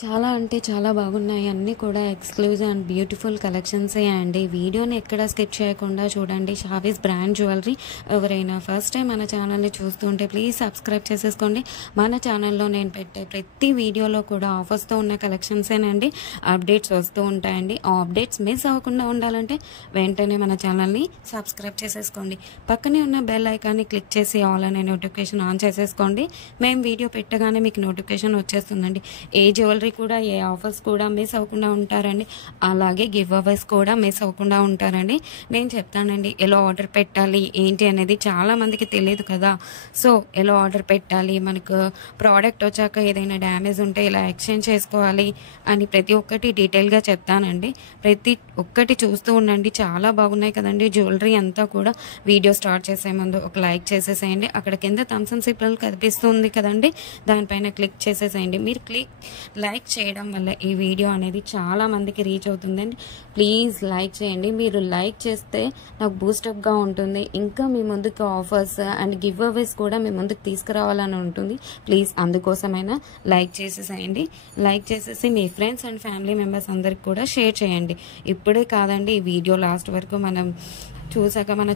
చాలా అంటే చాలా బాగున్నాయి. అన్నీ కూడా ఎక్స్క్లూజివ్ అండ్ బ్యూటిఫుల్ కలెక్షన్సే అండి. వీడియోని ఎక్కడ స్కిప్ చేయకుండా చూడండి. Shavis brand jewellery. ఎవరైనా ఫస్ట్ టైం మన ఛానల్ని చూస్తుంటే ప్లీజ్ సబ్స్క్రైబ్ చేసేసుకోండి. మన ఛానల్లో నేను పెట్టే ప్రతి వీడియోలో కూడా ఆఫర్స్తో ఉన్న కలెక్షన్సేనండి అప్డేట్స్ వస్తూ ఉంటాయండి. ఆ అప్డేట్స్ మిస్ అవ్వకుండా ఉండాలంటే వెంటనే మన ఛానల్ని సబ్స్క్రైబ్ చేసేసుకోండి. పక్కనే ఉన్న బెల్ ఐకాన్ని క్లిక్ చేసి ఆల్ అనే నోటిఫికేషన్ ఆన్ చేసేసుకోండి. మేము వీడియో పెట్టగానే మీకు నోటిఫికేషన్ వచ్చేస్తుందండి. ఏ జ్యువెలరీ కూడా ఏ ఆఫర్స్ కూడా మిస్ అవ్వకుండా ఉంటారండి. అలాగే గివ్ అవేస్ కూడా మిస్ అవ్వకుండా ఉంటారండి. నేను చెప్తానండి ఎలా ఆర్డర్ పెట్టాలి ఏంటి అనేది. చాలా మందికి తెలియదు కదా. సో ఎలా ఆర్డర్ పెట్టాలి, మనకు ప్రోడక్ట్ వచ్చాక ఏదైనా డ్యామేజ్ ఉంటే ఇలా ఎక్స్చేంజ్ చేసుకోవాలి అని ప్రతి ఒక్కటి డీటెయిల్గా చెప్తానండి. ప్రతి ఒక్కటి చూస్తూ ఉండండి. చాలా బాగున్నాయి కదండి జ్యువెలరీ అంతా కూడా. వీడియో స్టార్ట్ చేసే ముందు ఒక లైక్ చేసేసేయండి. అక్కడ కింద థమ్స్ అప్ సింబల్ కనిపిస్తుంది కదండి, దానిపైన క్లిక్ చేసేసేయండి. మీరు లైక్ చేయడం వల్ల ఈ వీడియో అనేది చాలా మందికి రీచ్ అవుతుందండి. ప్లీజ్ లైక్ చేయండి. మీరు లైక్ చేస్తే నాకు బూస్టప్గా ఉంటుంది. ఇంకా మీ ముందుకు ఆఫర్స్ అండ్ గివ్ అవేస్ కూడా మీ ముందుకు తీసుకురావాలని ఉంటుంది. ప్లీజ్ అందుకోసమైనా లైక్ చేసేసేయండి. లైక్ చేసేసి మీ ఫ్రెండ్స్ అండ్ ఫ్యామిలీ మెంబర్స్ అందరికి కూడా షేర్ చేయండి. ఇప్పుడే కాదండి, ఈ వీడియో లాస్ట్ వరకు మనం చూసాక మన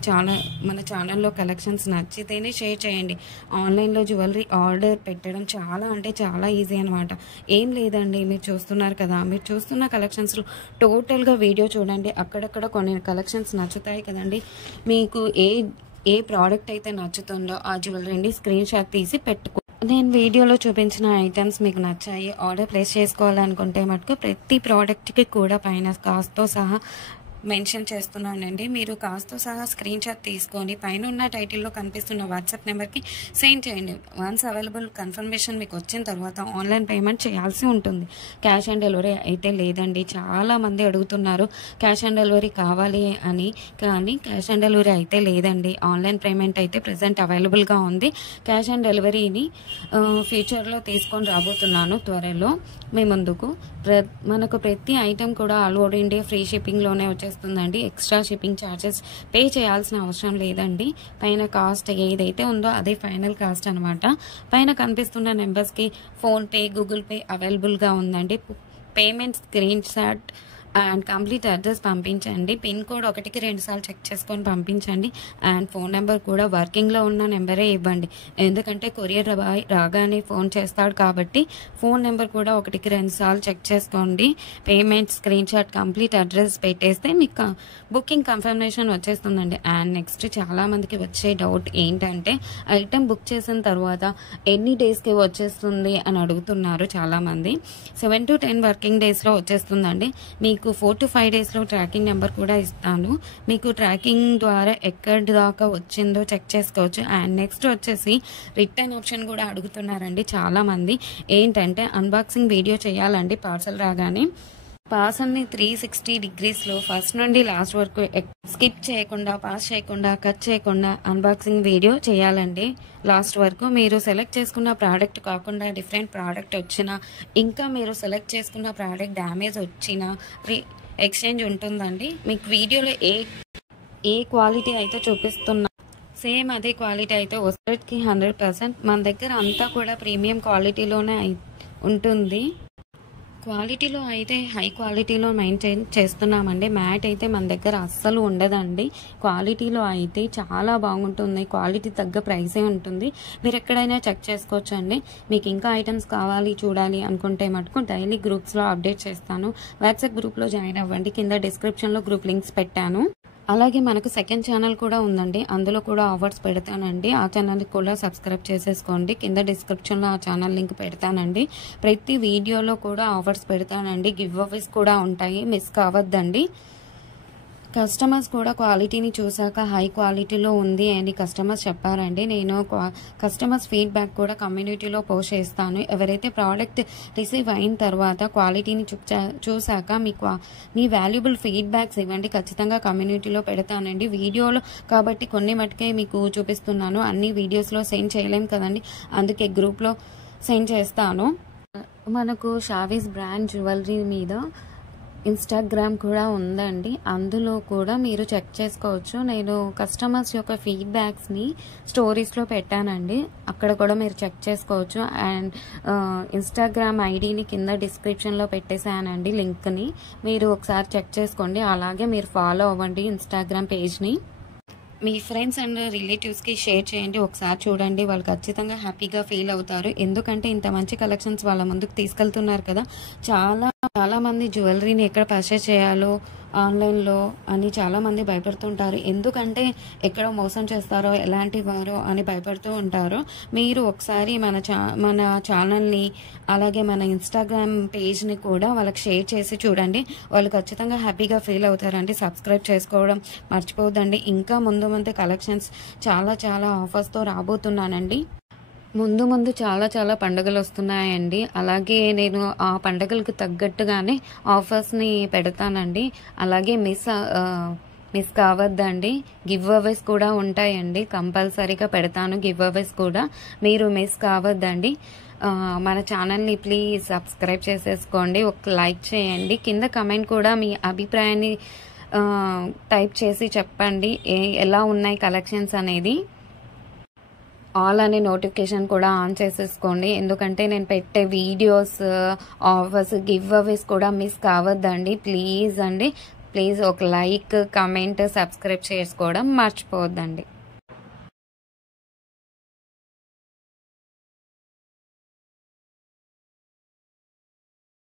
ఛానల్లో కలెక్షన్స్ నచ్చితేనే షేర్ చేయండి. ఆన్లైన్లో జ్యువెలరీ ఆర్డర్ పెట్టడం చాలా అంటే చాలా ఈజీ అనమాట. ఏం లేదండి, మీరు చూస్తున్నారు కదా, మీరు చూస్తున్న కలెక్షన్స్లో టోటల్గా వీడియో చూడండి. అక్కడక్కడ కొన్ని కలెక్షన్స్ నచ్చుతాయి కదండి. మీకు ఏ ప్రోడక్ట్ అయితే నచ్చుతుందో ఆ జ్యువెలరీని స్క్రీన్ షాట్ తీసి పెట్టుకో. నేను వీడియోలో చూపించిన ఐటమ్స్ మీకు నచ్చాయి, ఆర్డర్ ప్లేస్ చేసుకోవాలనుకుంటే మటుకు ప్రతి ప్రోడక్ట్కి కూడా పైన కాస్ట్తో సహా మెన్షన్ చేస్తున్నానండి. మీరు కాస్ట్తో సహా స్క్రీన్ షాట్ తీసుకొని పైన ఉన్న టైటిల్లో కనిపిస్తున్న వాట్సాప్ నెంబర్కి సెండ్ చేయండి. వన్స్ అవైలబుల్ కన్ఫర్మేషన్ మీకు వచ్చిన తర్వాత ఆన్లైన్ పేమెంట్ చేయాల్సి ఉంటుంది. క్యాష్ ఆన్ డెలివరీ అయితే లేదండి. చాలామంది అడుగుతున్నారు క్యాష్ ఆన్ డెలివరీ కావాలి అని, కానీ క్యాష్ ఆన్ డెలివరీ అయితే లేదండి. ఆన్లైన్ పేమెంట్ అయితే ప్రజెంట్ అవైలబుల్గా ఉంది. క్యాష్ ఆన్ డెలివరీని ఫ్యూచర్లో తీసుకొని రాబోతున్నాను త్వరలో మీ ముందుకు. మనకు ప్రతి ఐటెం కూడా ఆల్ ఓవర్ ఇండియా ఫ్రీ షిప్పింగ్లోనే వచ్చేస్తుందండి. ఎక్స్ట్రా షిప్పింగ్ ఛార్జెస్ పే చేయాల్సిన అవసరం లేదండి. పైన కాస్ట్ ఏదైతే ఉందో అదే ఫైనల్ కాస్ట్ అనమాట. పైన కనిపిస్తున్న నెంబర్స్కి ఫోన్పే, గూగుల్ పే అవైలబుల్గా ఉందండి. Payment screen shot and complete address పంపించండి. పిన్ కోడ్ 1కి 2 సార్లు చెక్ చేసుకొని పంపించండి. అండ్ ఫోన్ నెంబర్ కూడా వర్కింగ్లో ఉన్న నెంబరే ఇవ్వండి. ఎందుకంటే కొరియర్ రాగానే ఫోన్ చేస్తాడు కాబట్టి ఫోన్ నెంబర్ కూడా 1కి 2 సార్లు చెక్ చేసుకోండి. Payment screen shot complete address పెట్టేస్తే మీకు బుకింగ్ కన్ఫర్మేషన్ వచ్చేస్తుందండి. అండ్ నెక్స్ట్ చాలామందికి వచ్చే డౌట్ ఏంటంటే ఐటెం బుక్ చేసిన తర్వాత ఎన్ని డేస్కి వచ్చేస్తుంది అని అడుగుతున్నారు చాలామంది. 7 to 10 వర్కింగ్ డేస్లో వచ్చేస్తుందండి. మీకు 4 to 5 డేస్లో ట్రాకింగ్ నెంబర్ కూడా ఇస్తాను. మీకు ట్రాకింగ్ ద్వారా ఎక్కడి దాకా వచ్చిందో చెక్ చేసుకోవచ్చు. అండ్ నెక్స్ట్ వచ్చేసి రిటర్న్ ఆప్షన్ కూడా అడుగుతున్నారండి చాలామంది. ఏంటంటే అన్బాక్సింగ్ వీడియో చేయాలండి పార్సల్ రాగానే. పార్సల్ని 360 degreesలో ఫస్ట్ నుండి లాస్ట్ వరకు స్కిప్ చేయకుండా, పాస్ చేయకుండా, కట్ చేయకుండా అన్బాక్సింగ్ వీడియో చేయాలండి లాస్ట్ వరకు. మీరు సెలెక్ట్ చేసుకున్న ప్రోడక్ట్ కాకుండా డిఫరెంట్ ప్రోడక్ట్ వచ్చినా, ఇంకా మీరు సెలెక్ట్ చేసుకున్న ప్రోడక్ట్ డ్యామేజ్ వచ్చినా ఎక్స్చేంజ్ ఉంటుందండి. మీకు వీడియోలో ఏ క్వాలిటీ అయితే చూపిస్తున్నా సేమ్ అదే క్వాలిటీ అయితే 100కి 100%. మన దగ్గర అంతా కూడా ప్రీమియం క్వాలిటీలోనే ఉంటుంది. క్వాలిటీలో అయితే హై క్వాలిటీలో మెయింటైన్ చేస్తున్నామండి. మ్యాట్ అయితే మన దగ్గర అస్సలు ఉండదండి. క్వాలిటీలో అయితే చాలా బాగుంటుంది. క్వాలిటీ తగ్గ ప్రైసే ఉంటుంది. మీరు ఎక్కడైనా చెక్ చేసుకోవచ్చు అండి. మీకు ఇంకా ఐటమ్స్ కావాలి చూడాలి అనుకుంటే మటుకు డైలీ గ్రూప్స్లో అప్డేట్ చేస్తాను. వాట్సాప్ గ్రూప్లో జాయిన్ అవ్వండి. కింద డిస్క్రిప్షన్లో గ్రూప్ లింక్స్ పెట్టాను. అలాగే మనకు సెకండ్ ఛానల్ కూడా ఉందండి. అందులో కూడా ఆఫర్స్ పెడతానండి. ఆ ఛానల్కి కూడా సబ్స్క్రైబ్ చేసేసుకోండి. కింద డిస్క్రిప్షన్లో ఆ ఛానల్ లింక్ పెడతానండి. ప్రతి వీడియోలో కూడా ఆఫర్స్ పెడతానండి. గివ్ అవేస్ కూడా ఉంటాయి, మిస్ కావద్దండి. కస్టమర్స్ కూడా క్వాలిటీని చూసాక హై క్వాలిటీలో ఉంది అని కస్టమర్స్ చెప్పారండి. నేను కస్టమర్స్ ఫీడ్బ్యాక్ కూడా కమ్యూనిటీలో పోస్ట్ చేస్తాను. ఎవరైతే ప్రోడక్ట్ రిసీవ్ అయిన తర్వాత క్వాలిటీని చూసాక మీ వాల్యుబుల్ ఫీడ్బ్యాక్స్ ఇవ్వండి. ఖచ్చితంగా కమ్యూనిటీలో పెడతానండి. వీడియోలో కాబట్టి కొన్ని మటుకే మీకు చూపిస్తున్నాను. అన్ని వీడియోస్లో సెండ్ చేయలేం కదండి, అందుకే గ్రూప్లో సెండ్ చేస్తాను. మనకు షావీస్ బ్రాండ్ జ్యువెలరీ మీద ఇన్స్టాగ్రామ్ కూడా ఉందండి. అందులో కూడా మీరు చెక్ చేసుకోవచ్చు. నేను కస్టమర్స్ యొక్క ఫీడ్బ్యాక్స్ని స్టోరీస్లో పెట్టానండి. అక్కడ కూడా మీరు చెక్ చేసుకోవచ్చు. అండ్ ఇన్స్టాగ్రామ్ ఐడిని కింద డిస్క్రిప్షన్లో పెట్టేశానండి లింక్ని. మీరు ఒకసారి చెక్ చేసుకోండి. అలాగే మీరు ఫాలో అవ్వండి ఇన్స్టాగ్రామ్ పేజ్ని. మీ ఫ్రెండ్స్ అండ్ రిలేటివ్స్కి షేర్ చేయండి. ఒకసారి చూడండి, వాళ్ళు ఖచ్చితంగా హ్యాపీగా ఫీల్ అవుతారు. ఎందుకంటే ఇంత మంచి కలెక్షన్స్ వాళ్ళ ముందుకు తీసుకెళ్తున్నారు కదా. చాలా మంది జ్యువెలరీని ఎక్కడ పర్చేస్ చేయాలో ఆన్లైన్లో అని చాలామంది భయపడుతుంటారు. ఎందుకంటే ఎక్కడ మోసం చేస్తారో, ఎలాంటి వారో అని భయపడుతూ ఉంటారు. మీరు ఒకసారి మన ఛానల్ని అలాగే మన ఇన్స్టాగ్రామ్ పేజ్ని కూడా వాళ్ళకి షేర్ చేసి చూడండి. వాళ్ళు ఖచ్చితంగా హ్యాపీగా ఫీల్ అవుతారండి. సబ్స్క్రైబ్ చేసుకోవడం మర్చిపోవద్దండి. ఇంకా ముందు కలెక్షన్స్ చాలా ఆఫర్స్తో రాబోతున్నానండి. ముందు చాలా పండుగలు వస్తున్నాయండి. అలాగే నేను ఆ పండుగలకు తగ్గట్టుగానే ఆఫర్స్ని పెడతానండి. అలాగే మిస్ కావద్దండి. గివ్ అవేస్ కూడా ఉంటాయండి. కంపల్సరీగా పెడతాను గివ్ అవేస్ కూడా. మీరు మిస్ కావద్దండి. మన ఛానల్ని ప్లీజ్ సబ్స్క్రైబ్ చేసేసుకోండి. ఒక లైక్ చేయండి. కింద కమెంట్ కూడా మీ అభిప్రాయాన్ని టైప్ చేసి చెప్పండి ఎలా ఉన్నాయి కలెక్షన్స్ అనేది. ఆల్ అనే నోటిఫికేషన్ కూడా ఆన్ చేసేసుకోండి. ఎందుకంటే నేను పెట్టే వీడియోస్, ఆఫర్స్, గివ్ అవేస్ కూడా మిస్ కావద్దండి. ప్లీజ్ ఒక లైక్, కమెంట్, సబ్స్క్రైబ్ చేసుకోవడం మర్చిపోవద్దండి.